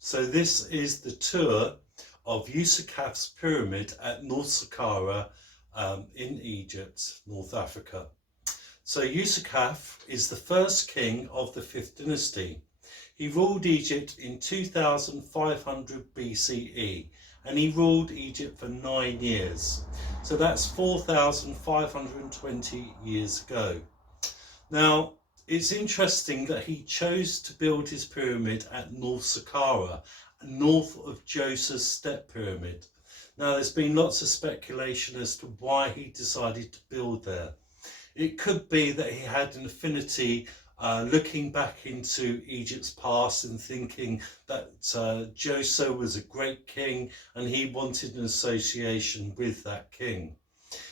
So this is the tour of Userkaf's pyramid at North Saqqara in Egypt, North Africa. So Userkaf is the first king of the 5th dynasty. He ruled Egypt in 2500 BCE and he ruled Egypt for 9 years. So that's 4520 years ago. Now, it's interesting that he chose to build his pyramid at North Saqqara, north of Djoser's step pyramid. Now, there's been lots of speculation as to why he decided to build there. It could be that he had an affinity looking back into Egypt's past and thinking that Djoser was a great king and he wanted an association with that king.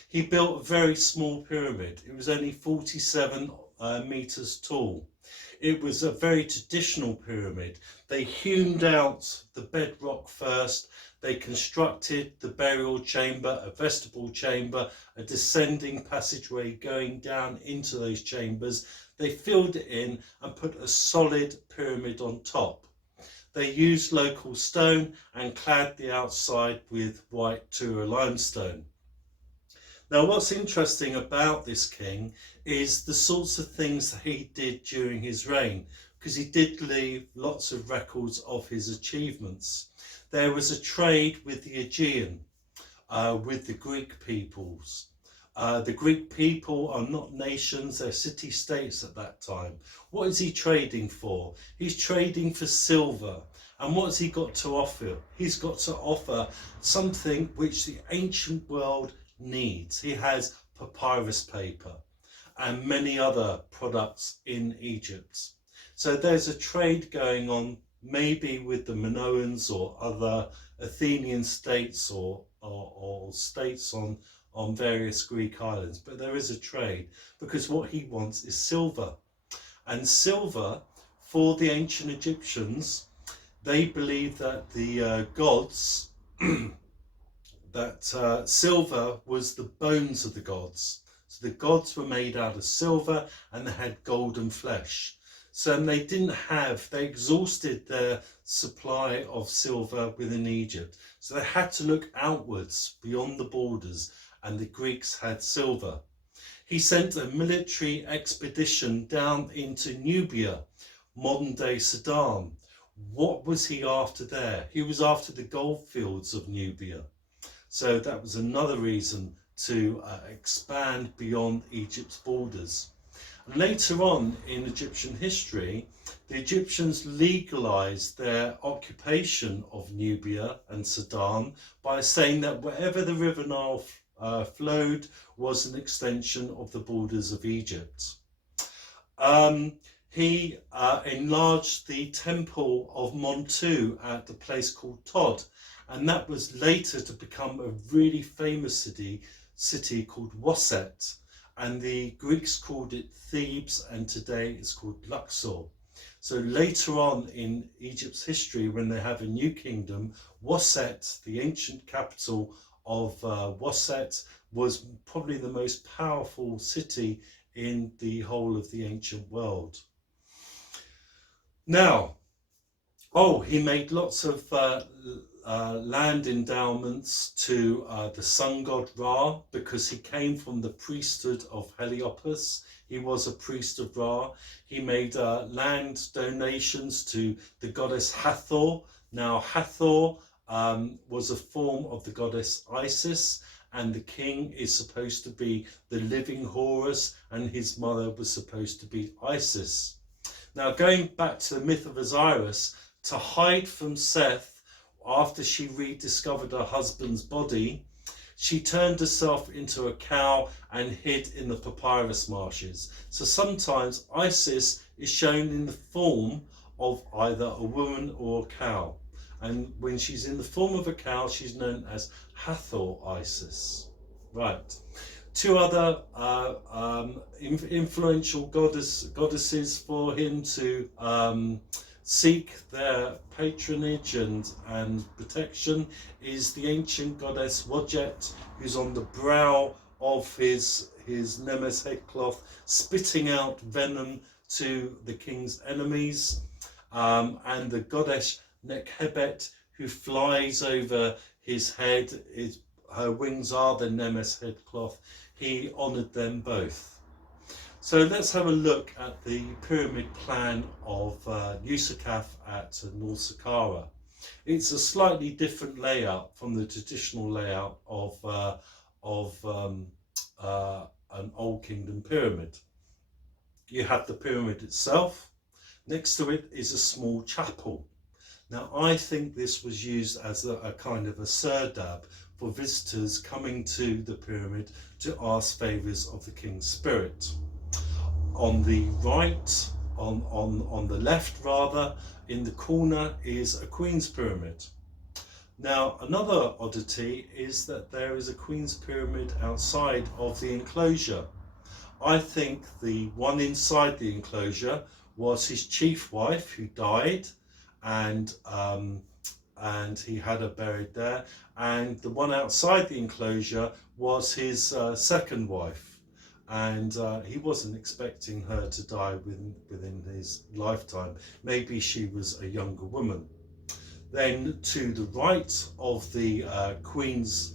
He built a very small pyramid. It was only 47 meters tall. It was a very traditional pyramid. They hewn out the bedrock first. They constructed the burial chamber, a vestibule chamber, a descending passageway going down into those chambers. They filled it in and put a solid pyramid on top. They used local stone and clad the outside with white Tura limestone. Now, what's interesting about this king is the sorts of things that he did during his reign, because he did leave lots of records of his achievements. There was a trade with the Aegean, with the Greek peoples. The Greek people are not nations, they're city-states at that time. What is he trading for? He's trading for silver. And what's he got to offer? He's got to offer something which the ancient world needs. He has papyrus paper and many other products in Egypt. So there's a trade going on, maybe with the Minoans or other Athenian states or states on various Greek islands, but there is a trade because what he wants is silver. And silver, for the ancient Egyptians, they believed that the gods that silver was the bones of the gods. So the gods were made out of silver and they had golden flesh. So they they exhausted their supply of silver within Egypt. So they had to look outwards beyond the borders, and the Greeks had silver. He sent a military expedition down into Nubia, modern day Sudan. What was he after there? He was after the gold fields of Nubia. So that was another reason to expand beyond Egypt's borders. And later on in Egyptian history, the Egyptians legalized their occupation of Nubia and Sudan by saying that wherever the River Nile flowed was an extension of the borders of Egypt. He enlarged the temple of Montu at a place called Tod, and that was later to become a really famous city called Waset, and the Greeks called it Thebes, and today it's called Luxor. So later on in Egypt's history, when they have a new kingdom, Waset, the ancient capital of Waset, was probably the most powerful city in the whole of the ancient world. Now, he made lots of land endowments to the sun god Ra, because he came from the priesthood of Heliopolis. He was a priest of Ra. He made land donations to the goddess Hathor. Now Hathor was a form of the goddess Isis, and the king is supposed to be the living Horus, and his mother was supposed to be Isis. Now, going back to the myth of Osiris, to hide from Seth after she rediscovered her husband's body, she turned herself into a cow and hid in the papyrus marshes. So sometimes Isis is shown in the form of either a woman or a cow. And when she's in the form of a cow, she's known as Hathor Isis. Right. Two other influential goddesses for him to seek their patronage and protection is the ancient goddess Wadjet, who's on the brow of his Nemes headcloth, spitting out venom to the king's enemies, and the goddess Nekhebet, who flies over his head. Her wings are the Nemes headcloth. He honoured them both. So let's have a look at the pyramid plan of Userkaf at North Saqqara. It's a slightly different layout from the traditional layout of an Old Kingdom pyramid. You have the pyramid itself. Next to it is a small chapel. Now, I think this was used as a kind of a serdab for visitors coming to the pyramid to ask favours of the king's spirit. On the right, on the left rather, in the corner is a queen's pyramid. Now, another oddity is that there is a queen's pyramid outside of the enclosure. I think the one inside the enclosure was his chief wife who died, and he had her buried there, and the one outside the enclosure was his second wife, and he wasn't expecting her to die within his lifetime. Maybe she was a younger woman. Then to the right of the Queen's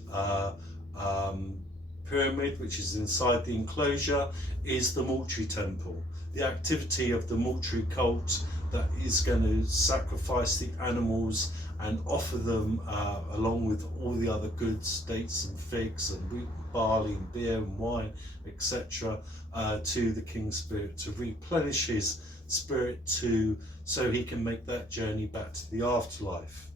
pyramid, which is inside the enclosure, is the Mortuary Temple. The activity of the mortuary cult that is going to sacrifice the animals and offer them along with all the other goods, dates and figs and wheat, barley and beer and wine, etc., to the king's spirit, to replenish his spirit, so he can make that journey back to the afterlife.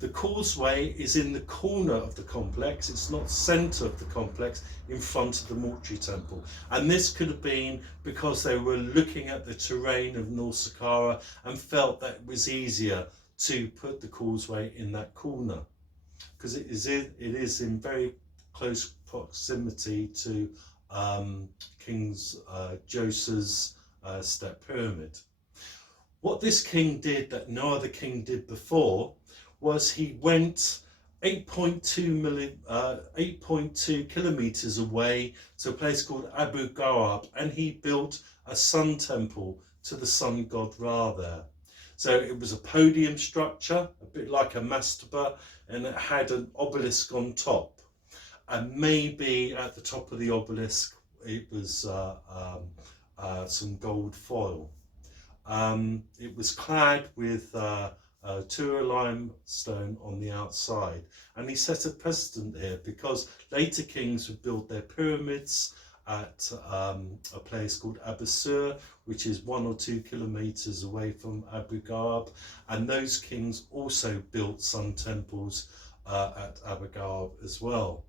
The causeway is in the corner of the complex. It's not centre of the complex, in front of the Mortuary Temple. And this could have been because they were looking at the terrain of North Saqqara and felt that it was easier to put the causeway in that corner, because it is in very close proximity to King Joseph's step pyramid. What this king did that no other king did before was he went 8.2 kilometers away to a place called Abu Gharaib, and he built a sun temple to the sun god Ra there. So it was a podium structure, a bit like a mastaba, and it had an obelisk on top. And maybe at the top of the obelisk it was some gold foil. It was clad with Tura limestone on the outside, and he set a precedent here because later kings would build their pyramids at a place called Abu Sur, which is 1 or 2 kilometers away from Abu Gharaib, and those kings also built sun temples at Abu Gharaib as well.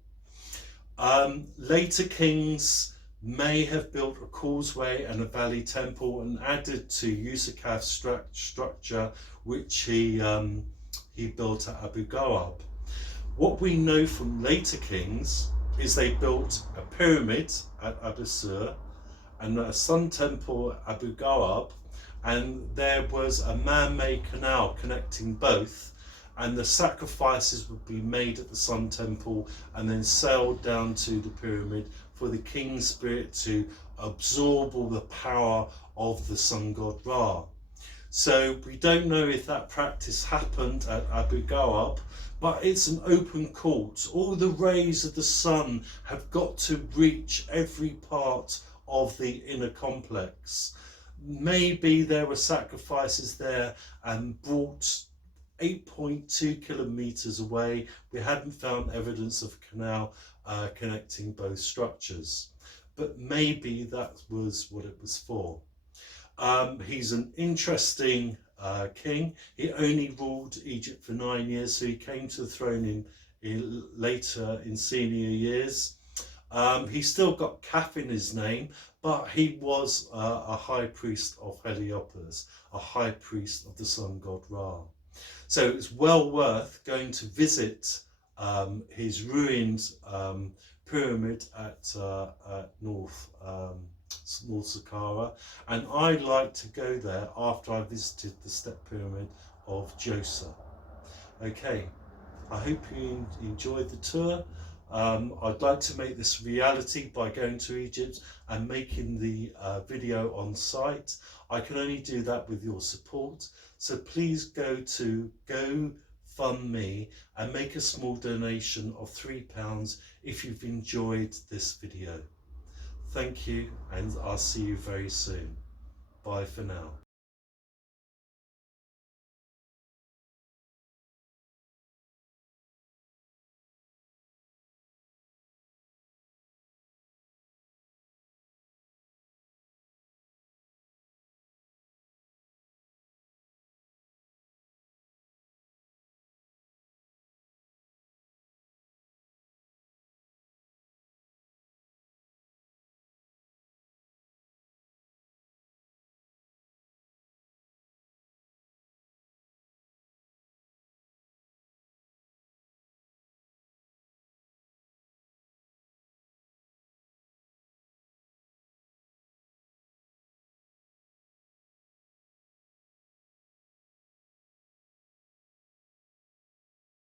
Later kings may have built a causeway and a valley temple and added to Userkaf's structure, which he built at Abu Gharaib. What we know from later kings is they built a pyramid at Abu Sur and a sun temple at Abu Gharaib, and there was a man-made canal connecting both, and the sacrifices would be made at the sun temple and then sailed down to the pyramid for the king's spirit to absorb all the power of the sun god Ra. So we don't know if that practice happened at Abu Gharaib, but it's an open court. All the rays of the sun have got to reach every part of the inner complex. Maybe there were sacrifices there and brought 8.2 kilometers away. We hadn't found evidence of a canal connecting both structures, but maybe that was what it was for. He's an interesting king. He only ruled Egypt for 9 years, so he came to the throne later in senior years. He still got Kaf in his name, but he was a high priest of Heliopolis, a high priest of the sun god Ra. So it's well worth going to visit his ruined pyramid at North Saqqara, and I like to go there after I visited the step pyramid of Joseph. Okay, I hope you enjoyed the tour. I'd like to make this reality by going to Egypt and making the video on site. I can only do that with your support. So please go to GoFundMe and make a small donation of £3 if you've enjoyed this video. Thank you, and I'll see you very soon. Bye for now.